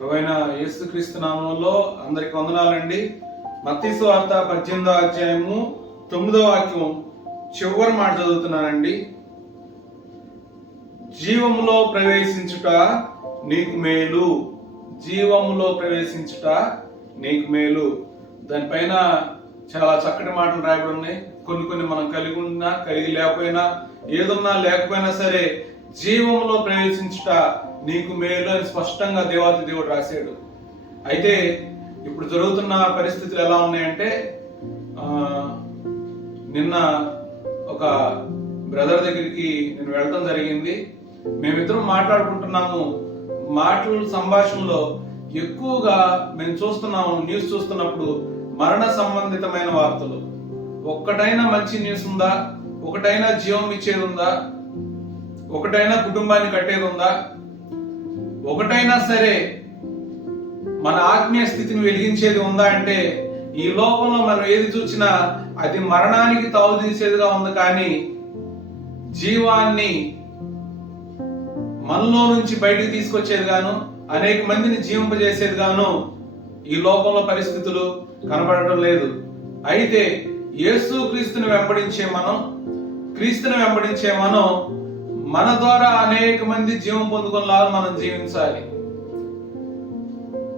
ప్రభువైన యేసుక్రీస్తు నామంలో అందరికి వందనాలండి. మత్తీసు వార్త పద్దెనిమిదో అధ్యాయము తొమ్మిదో వాక్యం చివరి మాట చదువుతున్నానండి. జీవములో ప్రవేశించుట నీకు మేలు. జీవములో ప్రవేశించుట నీకు మేలు. దానిపైన చాలా చక్కటి మాటలు రాయబడి ఉన్నాయి. కొన్ని కొన్ని మనం కలిగి ఉన్నా కలిగి లేకపోయినా ఏదున్నా లేకపోయినా సరే జీవంలో ప్రవేశించుట నీకు మేలు అని స్పష్టంగా దేవాది దేవుడు రాశాడు. అయితే ఇప్పుడు జరుగుతున్న పరిస్థితులు ఎలా ఉన్నాయంటే నిన్న ఒక బ్రదర్ దగ్గరికి నేను వెళ్ళడం జరిగింది. మేమిద్దరం మాట్లాడుకుంటున్నాము. మాటలు సంభాషణలో ఎక్కువగా మేము చూస్తున్నాము న్యూస్ చూస్తున్నప్పుడు మరణ సంబంధితమైన వార్తలు. ఒక్కటైనా మంచి న్యూస్ ఉందా? ఒకటైనా జీవం ఇచ్చేది ఉందా? ఒకటైనా కుటుంబాన్ని కట్టేది ఉందా? ఒకటైనా సరే మన ఆత్మీయ స్థితిని వెలిగించేది ఉందా అంటే ఈ లోకంలో మనం ఏది చూసినా అది మరణానికి తావుదీసేదిగా ఉంది కానీ జీవాన్ని మనలో నుంచి బయటికి తీసుకొచ్చేది గాను అనేక మందిని జీవింపజేసేది గాను ఈ లోకంలో పరిస్థితులు కనబడటం లేదు. అయితే యేసు క్రీస్తుని వెంబడించే మనం క్రీస్తుని వెంబడించే మనం మన ద్వారా అనేక మంది జీవం పొందుకునేలాగా మనం జీవించాలి.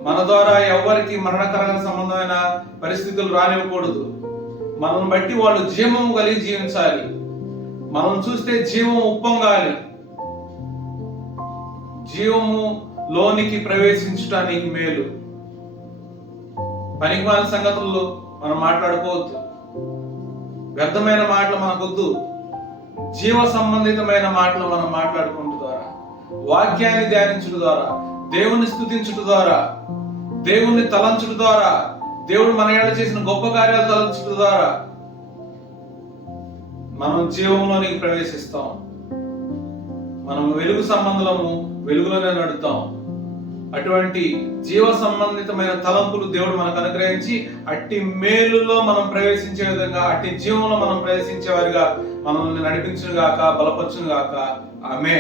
మన ద్వారా ఎవరికి మరణకరమైన సంబంధమైన పరిస్థితులు రానివ్వకూడదు. మనం బట్టి వాళ్ళు జీవము కలిగి జీవించాలి. మనం చూస్తే జీవం ఉప్పొంగాలి. జీవము లోనికి ప్రవేశించటానికి మేలు. పనికిమాల సంగతుల్లో మనం మాట్లాడుకోవద్దు. వ్యర్థమైన మాటలు మనకొద్దు. జీవ సంబంధితమైన మాటలు మనం మాట్లాడుకుంటు ద్వారా వాక్యాన్ని ధ్యానించడం ద్వారా దేవుణ్ణి స్థుతించుట ద్వారా దేవుణ్ణి తలంచుట ద్వారా దేవుడు మన ఏళ్ళ చేసిన గొప్ప కార్యాలు తలంచుట ద్వారా మనం జీవంలోనికి ప్రవేశిస్తాం. మనం వెలుగు సంబంధము వెలుగులోనే నడుతాం అటువంటి జీవ సంబంధితమైన తలంపులు దేవుడు మనకు అనుగ్రహించి అట్టి మేలులో మనం ప్రవేశించే విధంగా అట్టి జీవంలో మనం ప్రవేశించే వారిగా మనల్ని నడిపించును గాక బలపరచును గాక ఆమె